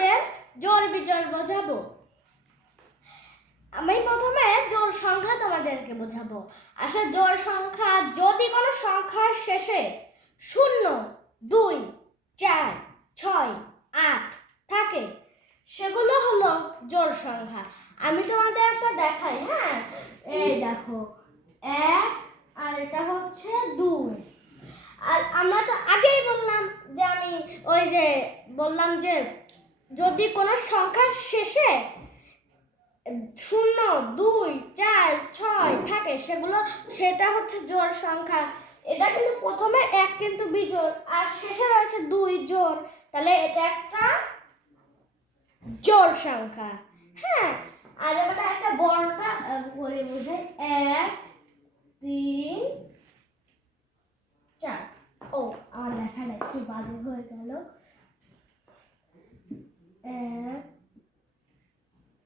তোমাদের জোর বিজোর বোঝাবো। আমি প্রথমে জোর সংখ্যা তোমাদেরকে বোঝাবো। আসলে জোর সংখ্যা যদি কোনো সংখ্যার শেষে শূন্য, দুই, চার, ছয়, আট থাকে, সেগুলো হলো জোর সংখ্যা। আমি তোমাদের একটা দেখাই হ্যাঁ? এই দেখো, এক, আর এটা হচ্ছে দুই। আর আমরা তো আগেই বললাম যে আমি ওই যে বললাম যে যদি কোনো সংখ্যার শেষে শূন্য দুই চার ছয় থাকে সেগুলো সেটা হচ্ছে জোর সংখ্যা। এটা কিন্তু প্রথমে এক কিন্তু বিজোড় আর শেষে রয়েছে দুই জোর। তাহলে এটা একটা জোর সংখ্যা। হ্যাঁ আর এবার একটা আহ, করে বোঝাই। এক তিন চার। ও আমার লেখাটা একটু বাজে হয়ে গেল এক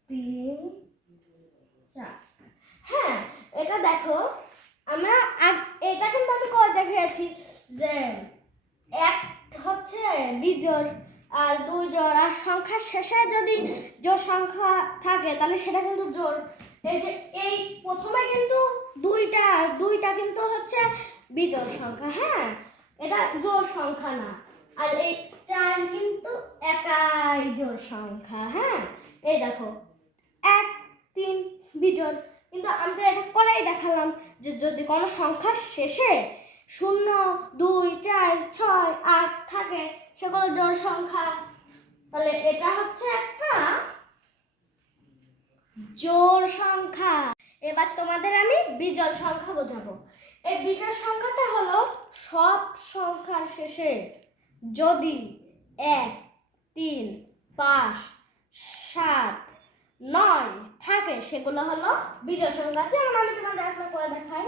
তিন চার হ্যাঁ এটা দেখো আমরা এটা কিন্তু আমি করে দেখিয়েছি যে এক হচ্ছে বিজোড় আর দুই জোড়, আর সংখ্যার শেষে যদি জোর সংখ্যা থাকে, তাহলে সেটা কিন্তু জোর এই যে এই প্রথমে কিন্তু দুইটা দুইটা কিন্তু হচ্ছে বিজোড় সংখ্যা হ্যাঁ? এটা জোর সংখ্যা না। আর এই চার কিন্তু একাই জোর সংখ্যা হ্যাঁ? এই দেখো, এক, তিন, বিজোড়। কিন্তু আমি তো এটা করেই দেখালাম যে যদি কোনো সংখ্যার শেষে শূন্য, দুই, চার, ছয়, আট থাকে, সেগুলো জোড় সংখ্যা। তাহলে এটা হচ্ছে একটা জোড় সংখ্যা। এবার তোমাদের আমি বিজোড় সংখ্যা বোঝাবো। এই বিজোড় সংখ্যাটা হলো সব সংখ্যার শেষে যদি এক, তিন, পাঁচ, সাত নয়, থাকে। সেগুলো হলো বিজয় সংখ্যা যেমন আমি তোমাদের একটা করে দেখাই।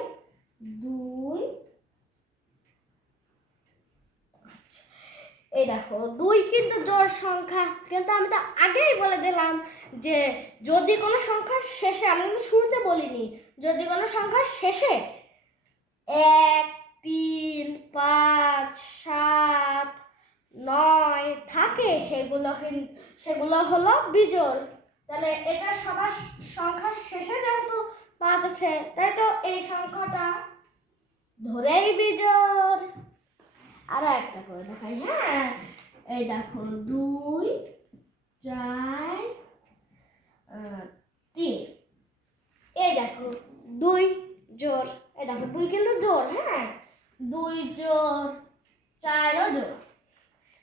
দুই, এই দেখো, দুই কিন্তু জোড় সংখ্যা। কিন্তু আমি তো আগেই বলে দিলাম যে যদি কোনো সংখ্যার শেষে, আমি কিন্তু শুরুতে বলিনি, যদি কোনো সংখ্যার শেষে এক, তিন, পাঁচ, সাত, নয় থাকে, সেগুলো কিন- সেগুলো হলো বিজোড়। তাহলে এটা সবার সংখ্যার শেষে যেহেতু পাঁচ আছে, তাই তো এই সংখ্যাটা ধরেই বিজোড়। আরও একটা করে দেখাই হ্যাঁ? এই দেখো, দুই, চার তিন। এই দেখো, দুই জোর এই দেখো, দুই কিন্তু জোর হ্যাঁ? দুই জোর চারও জোর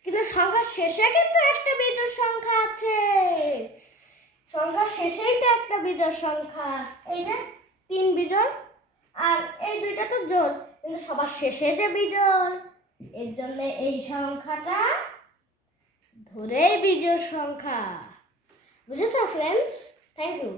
কিন্তু সংখ্যার শেষে কিন্তু একটা বিজোড় সংখ্যা আছে। শেষেই তো একটা বিজোড় সংখ্যা। এই যে তিন বিজোড়, আর এই দুইটা তো জোর কিন্তু সবার শেষে যে বিজোড়, এর জন্য এই সংখ্যাটা ধরেই বিজোড় সংখ্যা। বুঝেছ ফ্রেন্ডস থ্যাংক ইউ